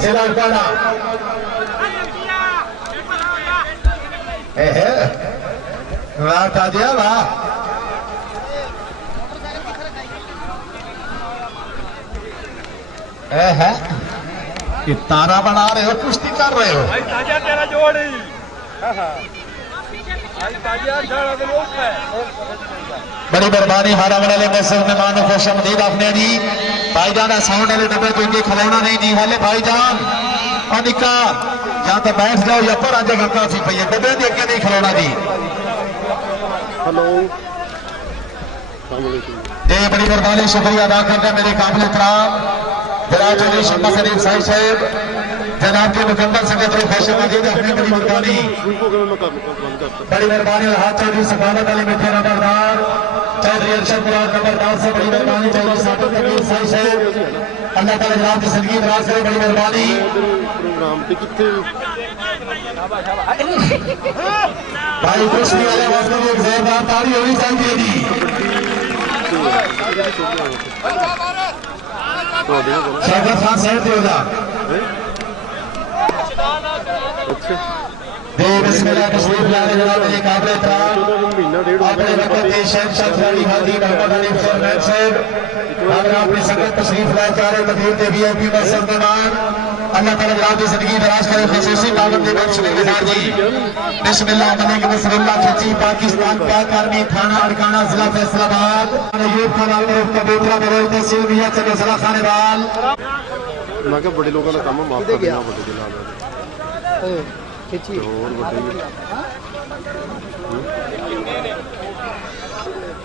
जिला काड़ा वाह ताजिया वाह है कि तारा बना रहे हो कुश्ती कर रहे हो ताजिया तेरा जोड़ ही बड़ी मेहरबानी हारा वाले मैसेज मेहमान खुश आमदीद आपने जी भाईजान साउंड वाले डब्बे क्योंकि खिलौना नहीं जी वाले भाईजान और निका या तो बैठ जाओ या पर आ जगह काफी पई है डब्बे देख के नहीं खिलौना जी हेलो बड़ी मेहरबानी शुक्रिया अदा करना मेरे काबिल इकराम जनाब चौधरी शम्मा शरीफ साहिब जनाब के मुकम्मल संगत खुश आमदीद अपने बड़ी मेहरबानी बड़ी मेहरबानी हाथ चौधरी सकालत अली मिठे नंबरदार चौधरी अरशद मुराद नंबरदार से बड़ी मेहरबानी चौधरी साबित तमीर साहिब अल्लाह ताला जनाब की जिंदगी दराज करे बड़ी मेहरबानी भाई कुश्ती वाले वास्ते में एक जोरदार ताली होनी चाहिए जी शौकत खान साहब हो जा बिस्मिल्लाह तशरीफ ला रहे जनाब मेरे काबिल इकराम अपने वक्त के शहंशाह खिलाड़ी हाजी मोहम्मद अली फरमान साहब अगर आपने संगत तशरीफ लाए चारे मदीर के वीआईपी मकसद मेहमान अल्लाह ताला जनाब की जिंदगी दराज करे खसूसी दावत दे शुक्रगुजार जी बिस्मिल्लाह मलिक बिस्मिल्लाह खिची पाकिस्तान पाक आर्मी थाना अड़काना जिला फैसलाबाद अयूब खान आलम कबूतरा बरोल तहसील मियां चलो जिला खानेवाल मैं क्या बड़े लोगों का काम है माफ करना बड़े जिला खिची और बड़े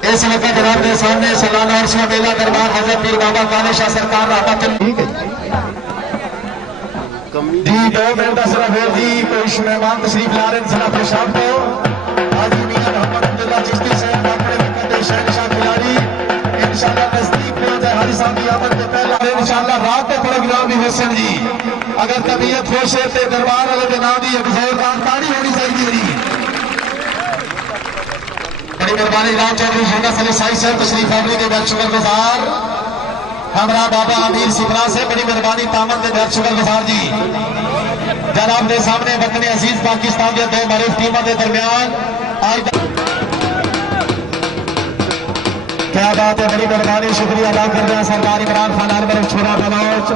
इस वक्त जनाब के सामने सालाना अर्शा मेला दरबार हजरत पीर बाबा काले शाह सरकार रहमतुल्लाह जी 2 मिनट का सिर्फ और जी कोई मेहमान तशरीफ ला रहे हैं जिला पेशाब को हाजी मियां मोहम्मद अब्दुल्ला चिश्ती साहब अपने वक्त के शहंशाह खिलाड़ी इंशाल्लाह नजदीक में आ जाए हाजी साहब की आमद के पहले इंशाल्लाह रात के प्रोग्राम भी हुसैन जी अगर तबीयत खुश है तो दरबार वाले के नाम की एक जोरदार ताड़ी होनी चाहिए जी बड़ी मेहरबानी राम चौधरी शहदा सली साहब तशरीफ आवरी के बहुत शुक्रगुजार हमारा बाबा अमीर सिकरा से बड़ी मेहरबानी तामन के बहुत शुक्रगुजार जी जनाब के सामने वतन अजीज पाकिस्तान के 2 मारूफ टीमों के दरमियान आज क्या बात है बड़ी मेहरबानी शुक्रिया अदा कर रहे हैं सरदार इमरान खान आलम छोरा बलोच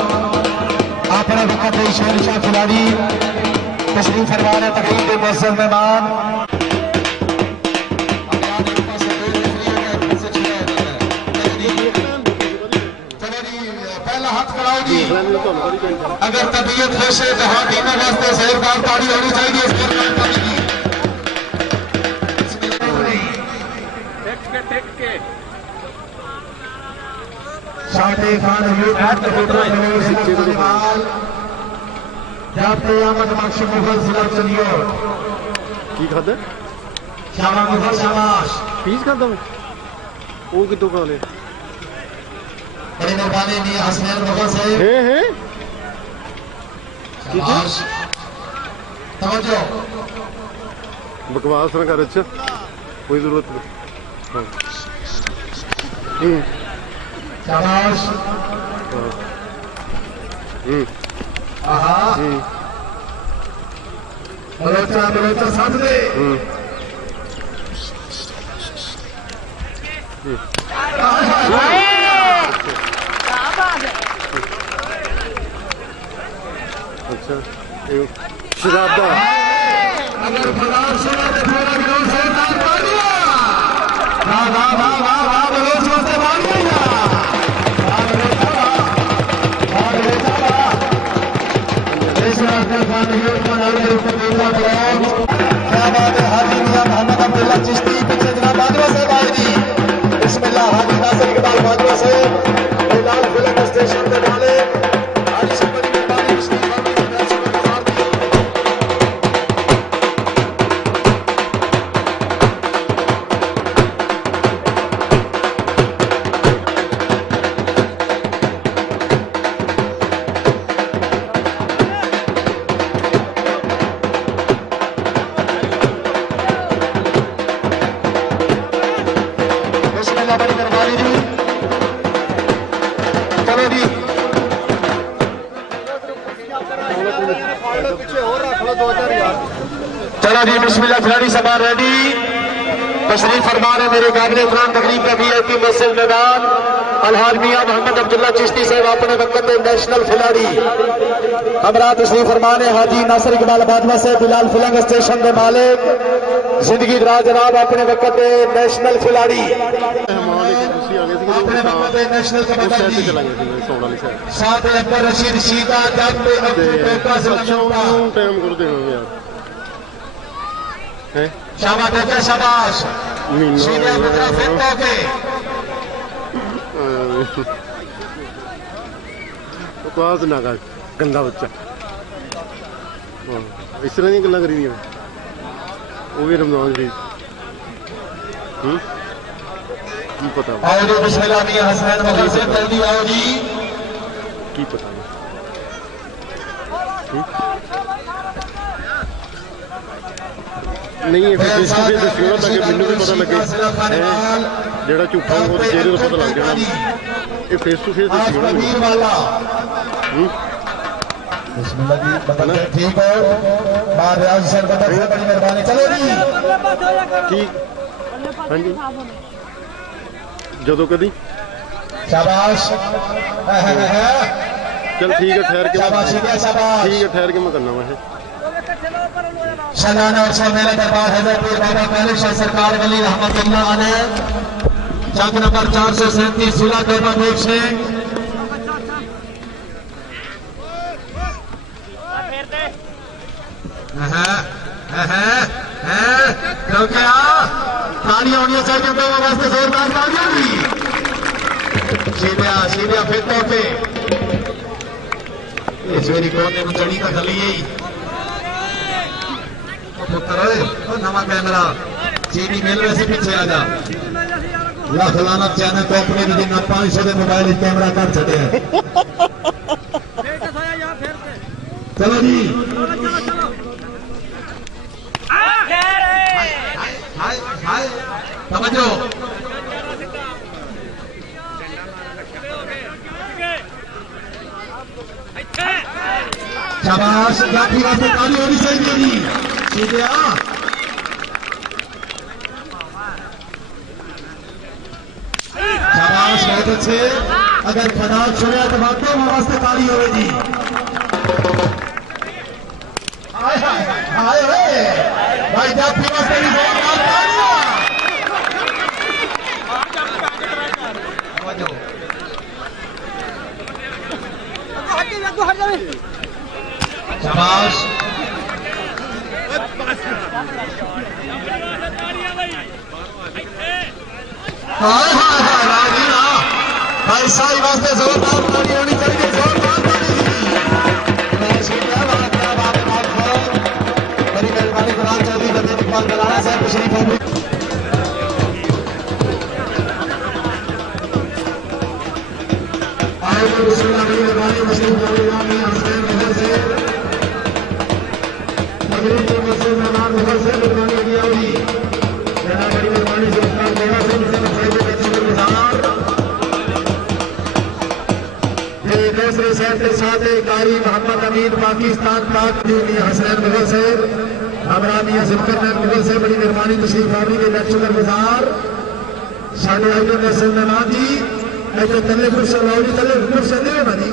अपने वक्त के शहंशाह खिलाड़ी तशरीफ फरमा रहे तकरीब के मौसम मेहमान अगर तबीयत खुश है तो हाँ टीमों वास्ते जोरदार ताड़ी होनी चाहिए शाटे खान जाते अहमद बख्श मुगल जिला चलियो की खादा शाबाश मुगल शाबाश पीस खाता मैं वो कितों का ले बड़ी मेहरबानी मियां हसनैन मुगल साहब हैं शाबाश तवज्जो बकवास ना कर अच्छा कोई जरूरत नहीं शाबाश आहा बलोचा साथ दे अच्छा शराबदा अगर फलार सुना तो थोड़ा ग्राउंड से तार पा दिया वाह वाह वाह वाह वाह बलोच वास्ते मार दिया वाह बलोचा वाह क्या बात है हाजी मियां मोहम्मद अब्दुल्ला चिश्ती पीछे जनाब बाजवा साहब आए जी बिस्मिल्लाह हाजी नासिर इकबाल बाजवा साहब बिलाल फिल्म स्टेशन पे डाले हाजी साहब बड़ी मेहरबानी चिश्ती फरमाइश में मैच में गुजार दी बिस्मिल्लाह बड़ी मेहरबानी जी चलो जी चलो जी बिस्मिल्लाह खिलाड़ी सभा रेडी तशरीफ फरमा रहे मेरे काबिल इकराम तकरीब का वीआईपी मैसेज मैदान अलहाज मियां मोहम्मद अब्दुल्ला चिश्ती साहब अपने वक्त के नेशनल खिलाड़ी हमरा तशरीफ फरमा रहे हाजी नासिर इकबाल बाजवा से बिलाल फिल्म स्टेशन के मालिक जिंदगी दराज जनाब अपने वक्त के नेशनल खिलाड़ी अपने वक्त के नेशनल कबड्डी चला गया ਸੀ ਸੌਣ ਵਾਲੀ ਸਾਈਡ साथ अकबर रशीद सीता जब पे अब्दुल से लंबा ਟਾਈਮ ਕਰਦੇ ਹੋ ਯਾਰ ਹੈ शाबाश बेटा शाबाश सीधे अपना फिट होके बकवास ना कर गंदा बच्चा इस तरह दी गल्लां करी दियां वो भी रमजान शरीफ की पता आओ जी बिस्मिल्लाह मियां हसनैन मगर से जल्दी आओ जी की पता नहीं है फिर दस्सियो ना ताकि मैनू भी पता लगे जेड़ा झूठा वो चेहरे तो पता लग जाना ये फेस टू फेस दस्सियो ना बिस्मिल्लाह जी बताइए ठीक हो महाराज सर बताइए बड़ी मेहरबानी चलो जी की हाँ जी जदों कदी शाबाश चल ठीक है ठहर के शाबाश शाबाश ठीक है ठहर के मैं करना वैसे सलाना और मेरा दरबार हैदरपुर बाबा मालिक शाह सरकार वली रहमतुल्लाह अलैह चक नंबर 437 जिला कर्माध्यक्ष से तो क्या तालियां होनी चाहिए तो वास्ते जोरदार तालियां भी सीधे फिर तो पे इस मेरी कोने में चढ़ी का गली ही पुत्र नवा कैमरा चीनी मिल रहे से पीछे आ जा लख लानत चैनल कंपनी के दिन 500 के मोबाइल कैमरा कर छड़े हैं चलो जी समझो शाबाश जाफी वास्ते ताली होनी चाहिए जी सीधे आ शाबाश बहुत अच्छे अगर खदाल सुने तो बातें वास्ते ताली होवे जी हाय हाय हाय हाय भाई जाफी वास्ते भी जोरदार तालियां शाबाश हाय हाय हाय राजीना भाई साई वास्ते जोरदार ताली होनी चाहिए जोरदार ताली बड़ी मेहरबानी गुलाम चौधरी बंदे इकबाल दलाना साहब तशरीफ फरमाइए आए तो बिस्मिल्लाह बड़ी मेहरबानी मुस्लिम इमाम हसनैन मुहर से मगरिब के मस्जिद मेहमान मुहर से मेहरबानी की होगी जनाब बड़ी मेहरबानी से उस्ताद मेरा से मुझसे मसाइल के शुक्रगुजार ये दूसरे शहर के साथ कारी मोहम्मद अमीन पाकिस्तान पाक मियां हसनैन मुहर से हमरा मियां जुल्फिकार मुगल से बड़ी मेहरबानी तशरीफ आवरी के शुक्रगुजार साढ़े आइए मैसेज मेहमान जी ऐसे तले कुर्सी लाओ तले कुर्सी दे ना जी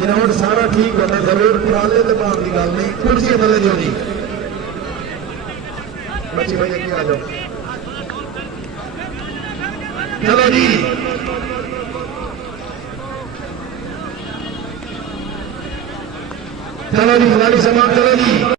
ये रोड सारा ठीक होना जरूर पुराने तो बात की गल नहीं कुर्सी तले दो जी बच्ची भाई अगे आ जाओ चलो जी चलो जी खिलाड़ी समाप्त, चलो जी।